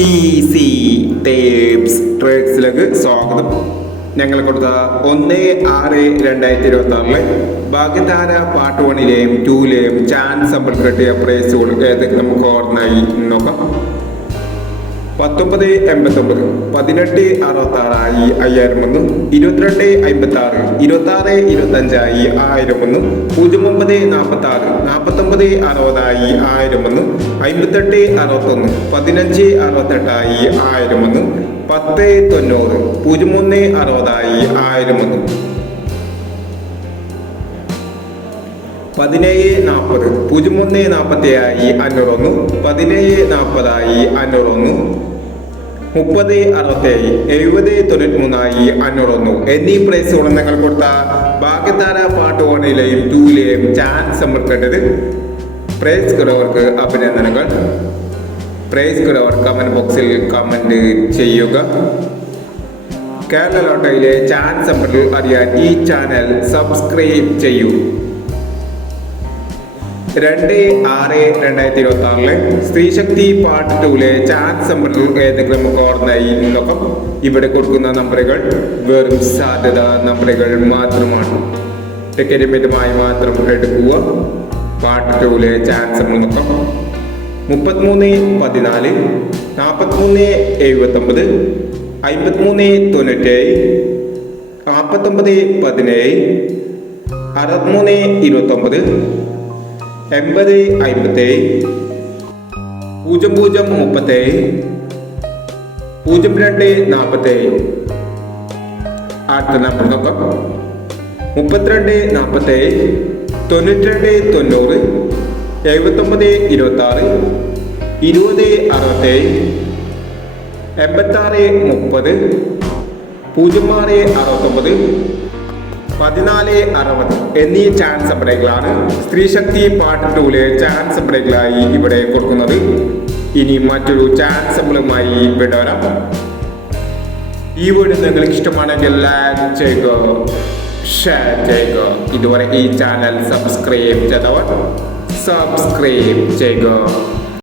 Easy tapes ട്രേഡ്സിലേക്ക് സ്വാഗതം. ഞങ്ങൾ കൊടുത്ത 1/6/2026 ഭാഗ്യധാര പാർട്ട് 1ലെയും 2ലെയും ചാൻസ് നമ്മൾ കിട്ടിയ പ്രൈസുകൾ ഏതൊക്കെ നമുക്ക് ഓർമ്മയായി നോക്കാം. 1989 1866 5001, 2256 2625 1001, 0946 4960 1001, 5861 1568 1001, 1090 0360 1001, 1740 0147 501, 1740 501, 3067 7093 501 എന്നീ പ്രൈസുകൾ നിങ്ങൾ കൊടുത്ത ഭാഗ്യധാര പാർട്ട് 1ലെയും 2ലെയും ചാൻസ് നമ്മൾ കണ്ടത്. പ്രൈസ് കിടവർക്ക് അഭിനന്ദനങ്ങൾ. പ്രൈസ് കിടവർ കമന്റ് ബോക്സിൽ കമന്റ് ചെയ്യുക. കേരള ലോട്ടറിയിലെ ചാൻസ് നമ്പർ അറിയാൻ ഈ ചാനൽ സബ്സ്ക്രൈബ് ചെയ്യൂ. 2/6/2026 സ്ത്രീശക്തി പാർട്ട് 2ലെ ചാൻസ് നമ്പർ ഏതെങ്കിലും നമുക്ക് ഓർമ്മയായി നോക്കാം. ഇവിടെ കൊടുക്കുന്ന നമ്പറുകൾ വെറും സാധ്യത നമ്പറുകൾ മാത്രമാണ്. ടിക്കറ്റ് മിതമായി മാത്രം എടുക്കുക. പാർട്ട് 2ലെ ചാൻസ് നമ്പർ നോക്കാം. 3314 4379 5397 4917 6329 8057 0037 0247. അടുത്ത നമ്പർ നോക്കാം. 3247 9290 7926 2067 8630 0669 1460 എന്നീ ചാൻസ് നമ്പറുകളാണ് സ്ത്രീശക്തി പാർട്ട് 2ലെ ചാൻസ് നമ്പറുകളായി ഇവിടെ കൊടുക്കുന്നത്. ഇനി മറ്റൊരു ചാൻസ് നമ്പറുമായി വിടരാം. ഈ വീഡിയോ നിങ്ങൾക്ക് ഇഷ്ടമാണെങ്കിൽ ലൈക്ക് ചെയ്യുക, ഷെയർ ചെയ്യുക. ഇതുവരെ ഈ ചാനൽ സബ്സ്ക്രൈബ് ചെയ്തവർ സബ്സ്ക്രൈബ് ചെയ്യുക.